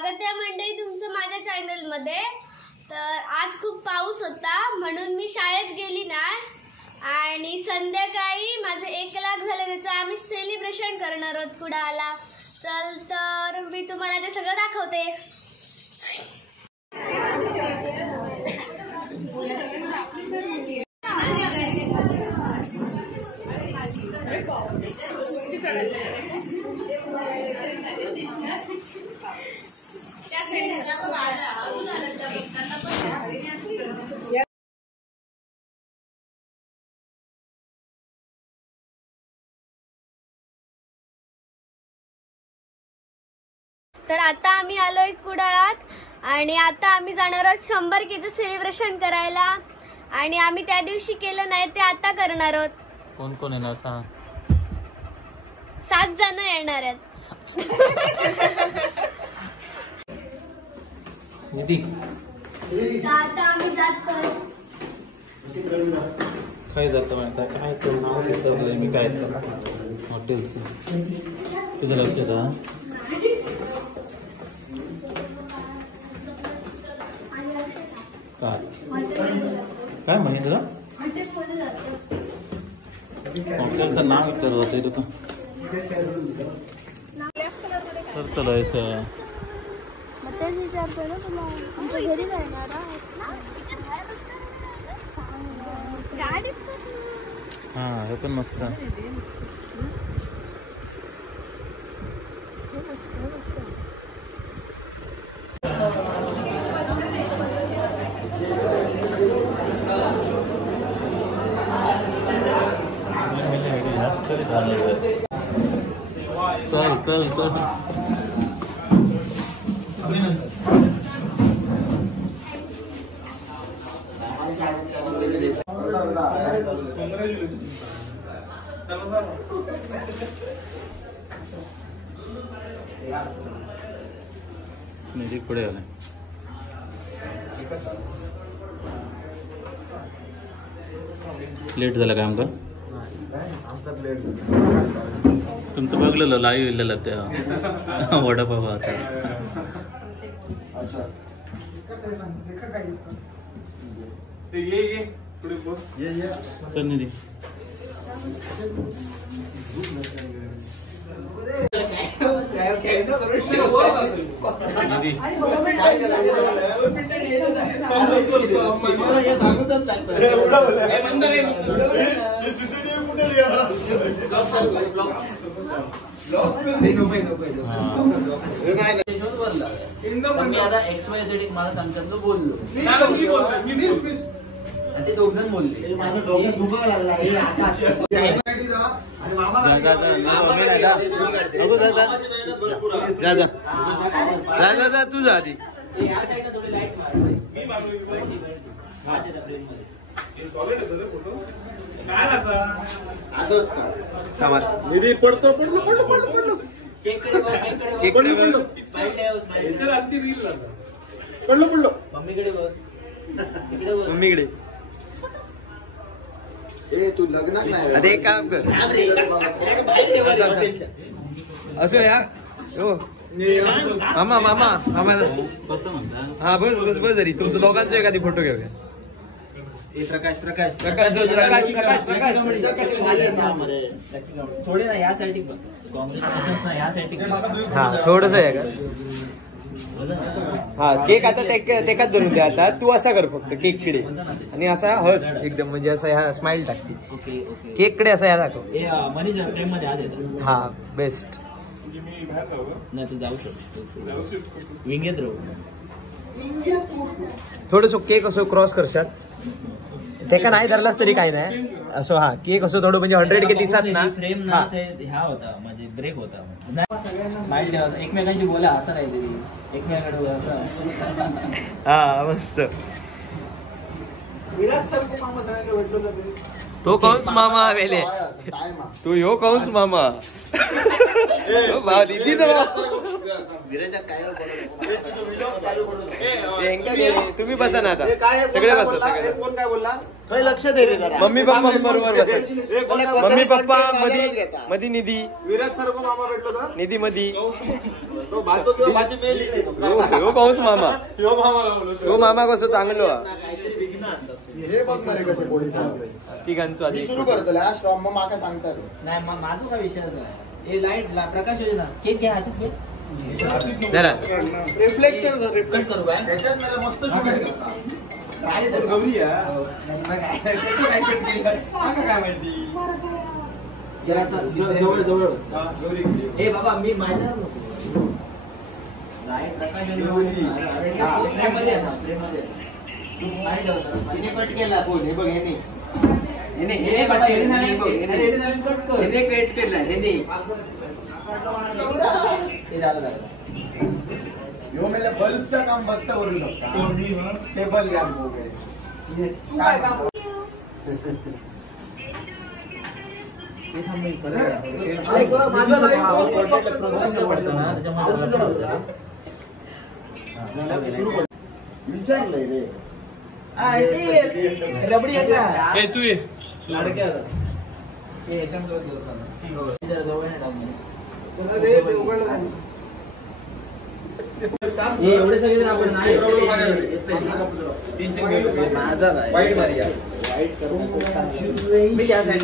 स्वागत आहे मंडळी तुमचं माझ्या चॅनल मध्ये। तर आज खूप पाऊस होता म्हणून मी शाळेत गेली नाही आणि संध्याकाळी माझे 1 लाख झाले त्याचं आम्ही सेलिब्रेशन करणार आहोत कुडाळला। चल तर मी तुम्हाला ते सगळं दाखवते। तर आता आम्ही आलोय कुडाळात आणि आता आम्ही जाणार आहोत 100 केचं सेलिब्रेशन करायला आणि आम्ही त्या दिवशी केलं नाही ते आता करणार आहोत। कोण कोण येणार सांग? 7 जण येणार आहेत। निधी आता आम्ही जातो। काय जातं माहिती काय तर नाव घेतलं मी काय हॉटेलचं तुझं लक्षात हा? काय महेंद्र हॉटेलचं नाव विचारत होते तू तर चला हा हे पण मस्त चल चल चल निधी पुढे आला लेट झाला काम का तुमचं बघलेलं लाईव्ह इलेलं त्या वडापाव आता चल निधी मला सांगतात बोललो ते 2 जण बोलले माझं डोक्यात दुखायला लागला तू जा आधी निधी पडतो पडलो पडलो पडलो पडलो पडलो पडलो मम्मीकडे बस मम्मीकडे ए तू लग्नात नाही अरे एक काम कर असो या हो मामा मामा मामा कसं म्हणता हा बस बस बस जरी तुमचं दोघांचं एखादी फोटो घेऊया प्रकाश प्रकाश प्रकाश प्रकाश प्रकाश थोडे ना यासाठी बस काँग्रेस ना यासाठी हा थोडस आहे का हा केक आता तेकाच धरून द्या आता तू असा कर फक्त केक कडे आणि असा हस एकदम म्हणजे असा ह्या स्माइल टाकते केक कडे असा ह्या दाखव मनीष प्रेम मध्ये आले हा बेस्ट नाही तू जाऊ शकतो विंगेत राहू थोडस केक असो क्रॉस करशात तेका नाही धरलास तरी काही नाही असो हा केक असो थोडं म्हणजे 100 के दिसत ना फ्रेम ना ते ह्या होता म्हणजे ब्रेक होता स्माइल ठेवा एकमेकांशी बोला असं काहीतरी एकमेकांकडे असं हा मस्त तो कंस मामा वेले तू यो कंस मामा दिदी तुम्ही बसा ना आता, सगळे बसा सगळे. कोण काय बोलला लक्ष दे रे जरा. मम्मी पप्पा बरोबर बसा. मम्मी पप्पा मधी निधी विराज सर को मामा भेटलो ना निधी मधी तो भाचो किंवा भाची मेली हो पाऊस मामा हो मामा कसं चांगलो हे बघ ना रे कसे बोलतात. तिघांचो आधी सुरू करतो हा स्टॉप मग माका सांगतात. नाही माझं काय विषय हे लाईट प्रकाश योजना केक घ्या केक जरा रिफ्लेक्टर करू काय त्याच्यात मला मस्त शूट काय गौरी काय माहिती जवळ जवळ हे बाबा मी माझ्या लाईट प्रकाश योजना तिने कट केला फोन हे बघ हे कट केला हे झालं यो मेला बल्बचं काम मस्त करू शकता. टेबल लॅम्प वगैरे तू काय काम विचारलंय रे रबडी तू ये लाडक्या एवढे सगळे आपण नाही वाईट मारिया मी त्या साईड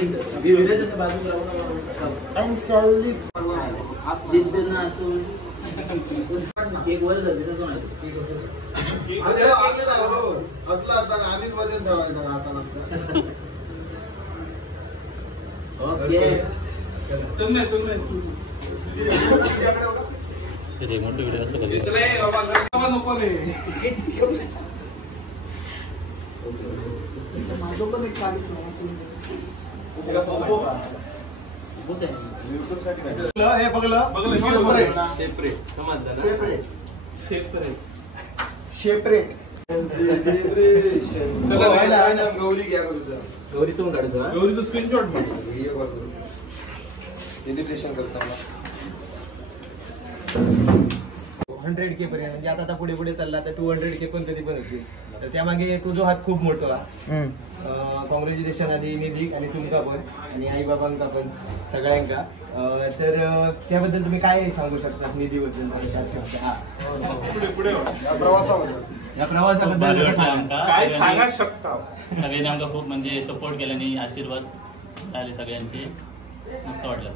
असून एक वर असला असताना आम्हीच वजन ठेवायचं आता ओके हे बघलं सेपरेट गौरी घ्या गौरीचं काढतो गौरीचं स्क्रीनशॉट सेलिब्रेशन करताना 100K पर्यंत म्हणजे आता पुढे पुढे चालला तर 200K पण कधी पण होती. तर त्यामागे तुझा हात खूप मोठा. कॉंग्रॅच्युलेशन आधी निधी आणि तुमका पण आणि आई बाबांका पण सगळ्यांका. तर त्याबद्दल तुम्ही काय सांगू शकता निधीबद्दल? या प्रवासाबद्दल काय सांगा शकता? सगळ्यांनी आमका खूप म्हणजे सपोर्ट केल्याने आशीर्वाद झाले सगळ्यांचे, मस्त वाटलं.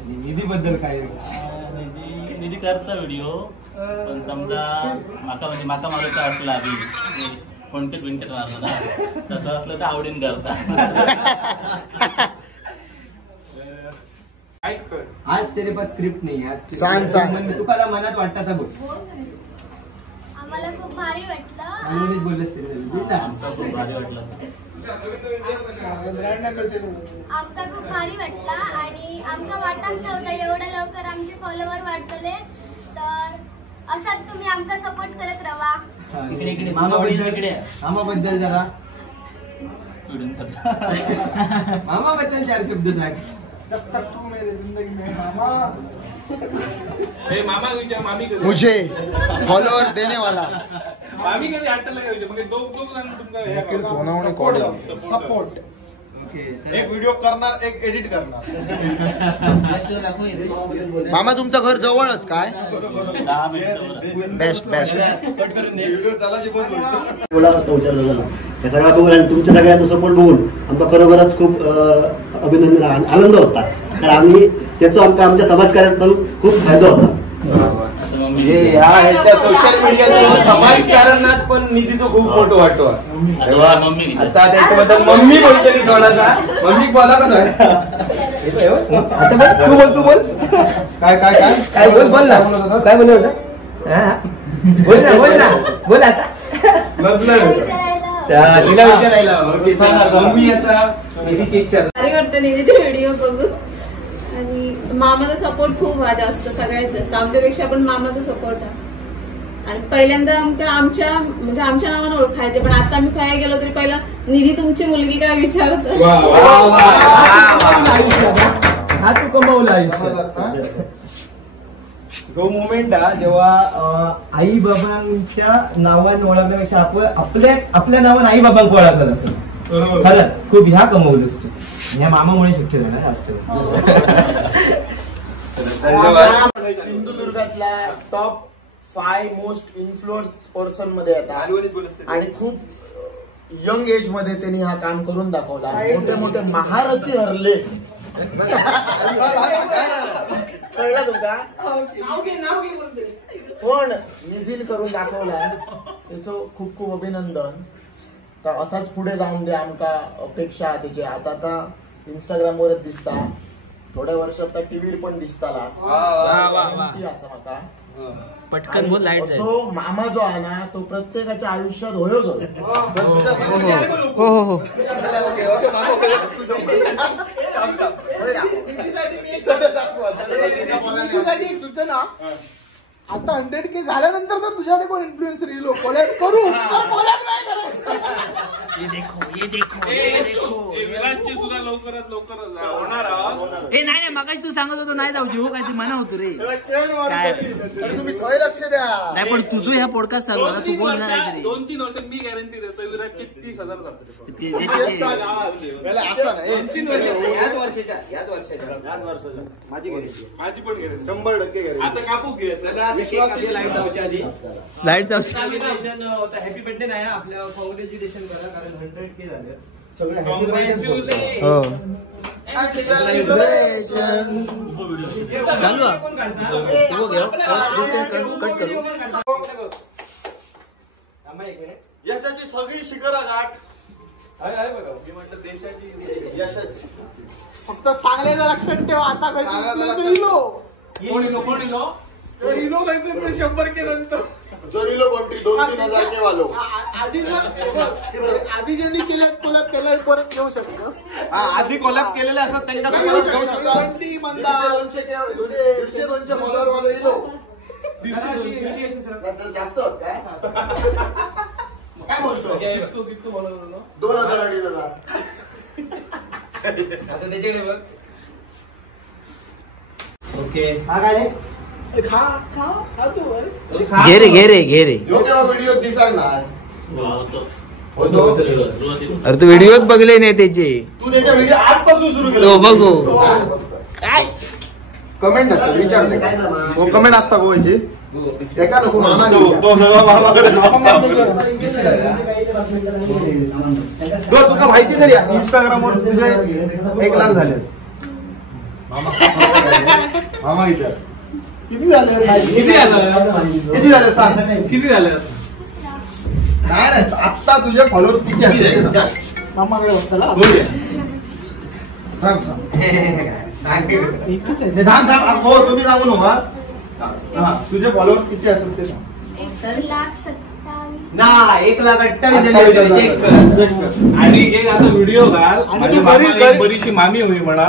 आणि निधीबद्दल काय? निधी करता व्हिडिओ पण समजा माका मारूचा असला आधी कॉन्टेंट विंटेट राहतो ना, तसं असलं तर आवडीन करता. आज तेरे पास स्क्रिप्ट नाही है. सांग. तुला मनात वाटतं बोल. आम्हाला खूप भारी वाटलं. अंग्रेजीत बोललेस तरी आमका खूप भारी वाटलं. आमका खूप भारी वाटला आणि आमका वाटत नव्हतं एवढ्या लवकर आमचे फॉलोवर वाढतले. तर असंच तुम्ही आमका सपोर्ट करत राहा. इकडे इकडे मामाबद्दल जरा मामाबद्दल 4 शब्द सांग. मुझे फॉलोअर देने वाला निखिल सोनावणे सपोर्ट. एक व्हिडिओ करणार, एक एडिट करणार. मामा तुमचं घर जवळच काय? 10 मिनिटं बेस्ट बोला असतो विचारलं झाला त्या सगळ्या बघून आणि तुमच्या सगळ्यांचा सपोर्ट बघून आमचा खरोखरच खूप अभिनंदन आनंद होता. तर आम्ही त्याचा आमच्या समाजकार्यात पण खूप फायदा होता. ह्याच्या सोशल मीडिया समाजकारणात पण निधीचं खूप मोठं वाटतो. आता त्याच्याबद्दल मम्मी बोलते मी थोडासा. मम्मी बोला कसं आता तू बोल काय बोल ना काय बोल होतं बोल आता तिला विचारायला मम्मी आता निधीची इच्छा. भारी वाटतं निधीचे व्हिडिओ बघून आणि मामाचा सपोर्ट खूप जास्त, सगळ्यात जास्त आमच्यापेक्षा पण मामाचा सपोर्ट आहे. आणि पहिल्यांदा आमच्या नावानं ओळखायचे, पण आता आम्ही काय गेलो तरी पहिला निधी तुमची मुलगी काय विचारत हा तू कमवला आयुष्य. तो मुवमेंट हा जेव्हा आई बाबांच्या नावाने ओळखण्यापेक्षा आपण आपल्या नावाने आई बाबांक ओळखलं जातं. खरंच खूप ह्या कमवलंच तू. ह्या मामामुळे शक्य झालं ना जास्त. सिंधुदुर्गातल्या टॉप 5 मोस्ट इन्फ्लुएन्स पर्सन मध्ये येतात आणि खूप यंग एज मध्ये त्यांनी हा काम करून दाखवला. मोठे मोठे महारथी हरले. कळलं तुमका? पण निधीन करून दाखवला त्याचं खूप खूप अभिनंदन. तर असाच पुढे जाऊन दे आमका अपेक्षा त्याची. आता इंस्टाग्रामवरच दिसता, थोड्या वर्षात तर टीव्हीर पण दिसताला. असं माका पटकन बोल लाईट जाईल. सो मामा जो आहे ना तो प्रत्येकाच्या आयुष्यात होयो जो. हो एक सूचना, आता 100K झाल्यानंतर तर तुझ्याकडे कोण इन्फ्लुएन्सर येईल कोलॅब करू. कोलॅब नाही करायचं. सुद्धा लवकरात लवकर होणार. ए नाही मगाशी तू सांगत होतो नाही जाऊ जीव काय ते म्हणा होतो रे. तुम्ही थोडे लक्ष द्या. नाही पण तुझं ह्या पॉडकास्ट चालू आहे तू बोल ना काहीतरी. 2-3 वर्षात मी गॅरंटी देतो विराटचे 30,000 जातात. माझी पण गॅरंटी 100% आता कापू घे. लाईट जाऊ. हॅपी बर्थडे नाही आपल्या कॉंग्रॅच्युलेशन करा कारण 100K झालं सगळं. हो कट करू. यशाची सगळी शिखरं गाठ. आहे बघा मी म्हटलं देशाची यशाची फक्त सांगण्याचं लक्षात ठेवा. आता कोण इलो जायचं 100K नंतर. जोरीलो कोणती 2-3 हजार के वालो आधी ज्यांनी केलं कोलॅब केलं परत घेऊ शकतो. आधी कोलॅब केलेले असतात त्यांच्या परत घेऊ शकतो. 150-200 फॉलोअर वालो इलो जास्त होत काय बोलतो. 2,000-2,500 आता त्याच्याकडे बघ. ओके हा काय खा तू घे रे व्हिडिओ दिसाल ना. अरे तू व्हिडिओ बघले नाही त्याचे. तू त्याच्या व्हिडिओ आजपासून सुरू केला बघू काय कमेंट असतो विचारते काय कमेंट असता गोवाची एका नको मामा तुका माहिती तरी इंस्टाग्रामवर तुझे 1 लाख झाले. मामा विचार किती झाले सांग. किती झालं नाही आता तुझे फॉलोअर्स किती आहेत मामाकडे बघताला हो तुम्ही सांगू नका. तुझे फॉलोअर्स किती असेल ते सांग. 1,27,000 ना 1,28,000 आणि एक असा व्हिडिओ घाल आणि बरीचशी मामी होई म्हणा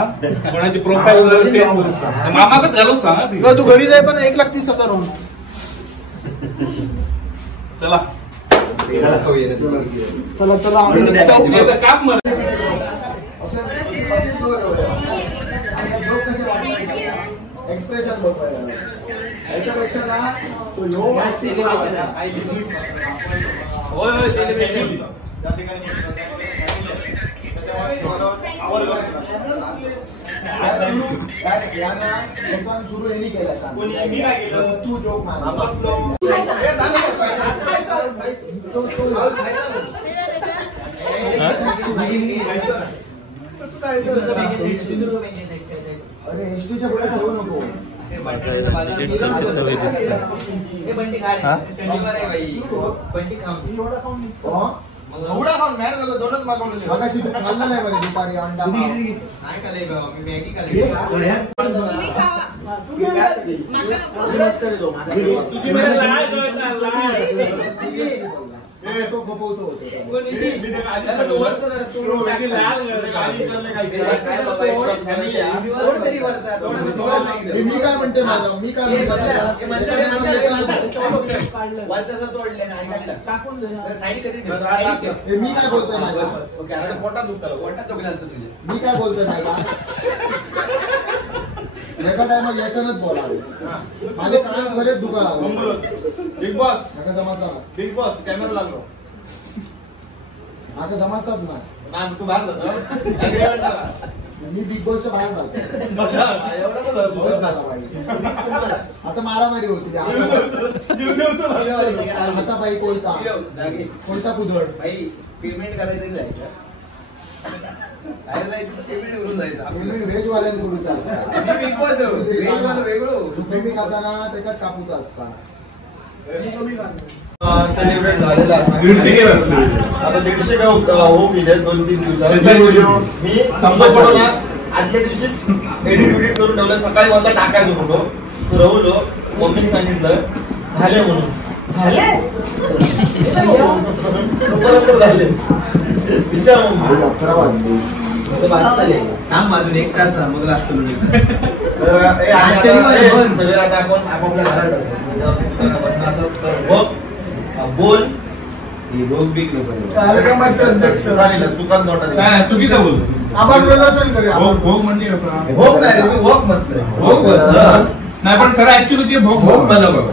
कोणाची प्रोफाईल सेम मामाकच घालून सांगा. तू घरी जाय पण 1,30,000 होऊन. चला काप मग एक्सप्रेशन बघायला याच्यापेक्षा ना तो होय सेलिब्रेशन सुरू यांनी केला. तू जोक अरे एसटीच्या पुढे ठेवू नको. एवढा खाऊन मॅड झालं 2च मागवलेले. मगाशी तू खाल्लं नाही बरं दुपारी अंडा नाही खाल्लंय बाबा मी मॅगी खाल्ली. तो खपवतो होतो मी काय म्हणते माझं मी काय मी काय बोलतोय माझा मी काय बोलतोय माझा एका टायमात एकच बोलावे माझे कान बरेच दुखा बिग बॉस माझा जमाचा बिग बॉस कॅमेरा लागलो माझा जमाचाच नाही नाही तू बाहेर जातो मी बिग बॉसच्या बाहेर जातो आता मारामारी होती हातापायी कोणता कोणता कुदळ पेमेंट करायचं जायचं पेमेंट व्हेज वाल्यांकडून असतात बिग बॉस वेगळं सुप्रीमी खाताना त्याच्यात कापूच असतात सेलिब्रेट झालेला आता 150 होऊ गेले 2-3 दिवसात मी समजा पडो ना आजच्या दिवशी एडिट करून ठेवलं सकाळी मला टाकायचं फोटो रवलो मम्मीने सांगितलं झाले म्हणून झाले झाले विचार 11 वाजले काम बाजून 1 तास मग लागतो सगळे आता आपण आपापल्या घरात जातो बोल बिग कार्यक्रमाचे अध्यक्ष चुकान नोटा चुकीचा बोल आभार प्रदर्शन करूया भोग म्हणजे भोग नाही मी भोग म्हटलंय भोग नाही पण सर ऍक्च्युली ते भोग मला बघ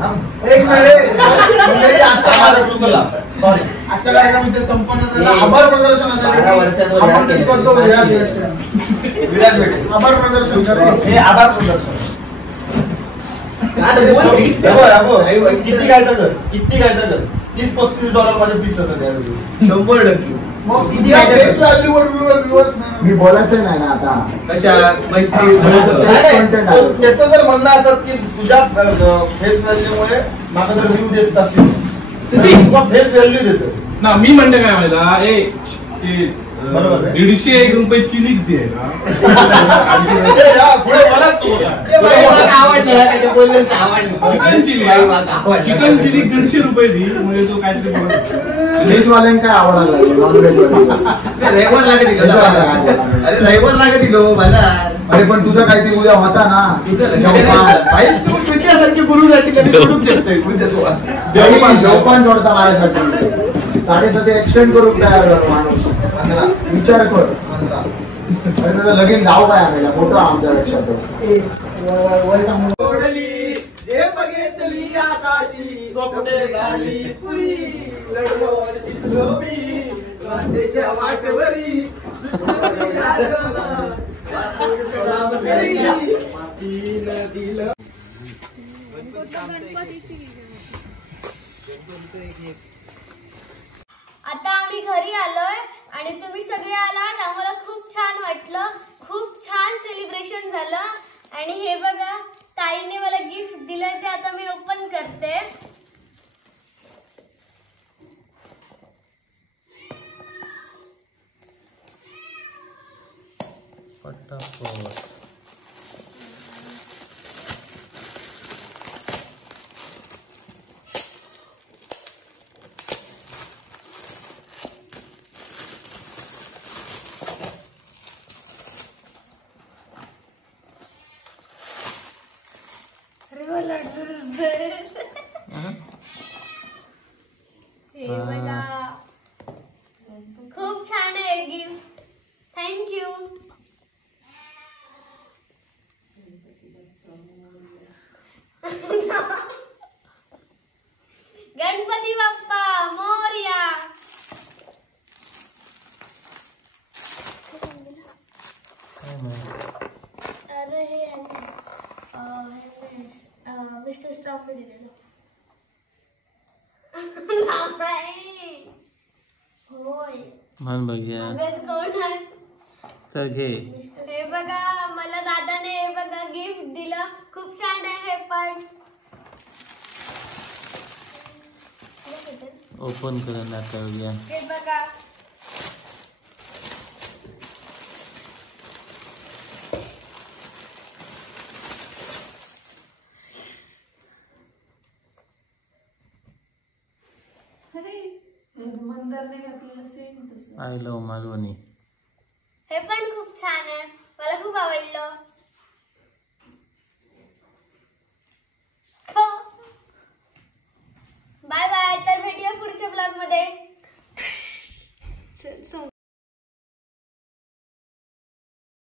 एक मिनिट आजचा माझा चुकला सॉरी आजच्या कार्यक्रमामध्ये संपन्न झाला आभार प्रदर्शनासाठी आपण करतो विराज वेटे आभार प्रदर्शन करतो हे आभार प्रदर्शन किती काय तर किती काय तर $30-35 माझे फिक्स असं त्यावेळी 100% मग किती मी बोलायचं नाही ना आता त्याचं जर म्हणणं असत की तुझ्या फेस व्हॅल्यूमुळे मला जर व्ह्यू देत असतील तुला फेस व्हॅल्यू देतो ना मी म्हणते काय माहिती 150 रुपये चिनी किती आहे का चिकन चिली 150 रुपये दी म्हणजे तो काहीतरी व्हेज वाल्यांना काय आवडायला लागले नॉन व्हेज रविवार लागत अरे रविवार लागत मला अरे पण तुझं काहीतरी उद्या होता ना तुझ्यासारखी गुरुसाठी कधी सोडूच शकतोय जवपान जोडता माझ्यासाठी 7.5 एक्सटेंड करून तयार कर माणूस विचार कर अरे त्याचं लगीन गाव काय आम्हाला मोठं आमच्यापेक्षा तो बघितली आकाशी स्वप्ने झाली पुरी लढवळ जिंकली रात्रीच्या वाटवरी आता आम्ही घरी आलोय आणि तुम्ही सगळे आलात आम्हाला खूप छान वाटलं खूप छान सेलिब्रेशन झालं आणि हे बघा ताईने मला गिफ्ट दिलंय ते आता मी ओपन करते हे बघा खूप छान आहे गिफ्ट थँक्यू गणपती बाप्पा मोरया अरे हे मिस्टर स्टॉक ने दिलेलं होय म्हण बघूया कोण आहे चल घे हे बघा मला दादाने हे बघा गिफ्ट दिलं खूप छान आहे हे पण ओपन करून दाखवूया हे बघा आय लव्ह मालवणी हे पण खूप छान आहे मला खूप आवडलं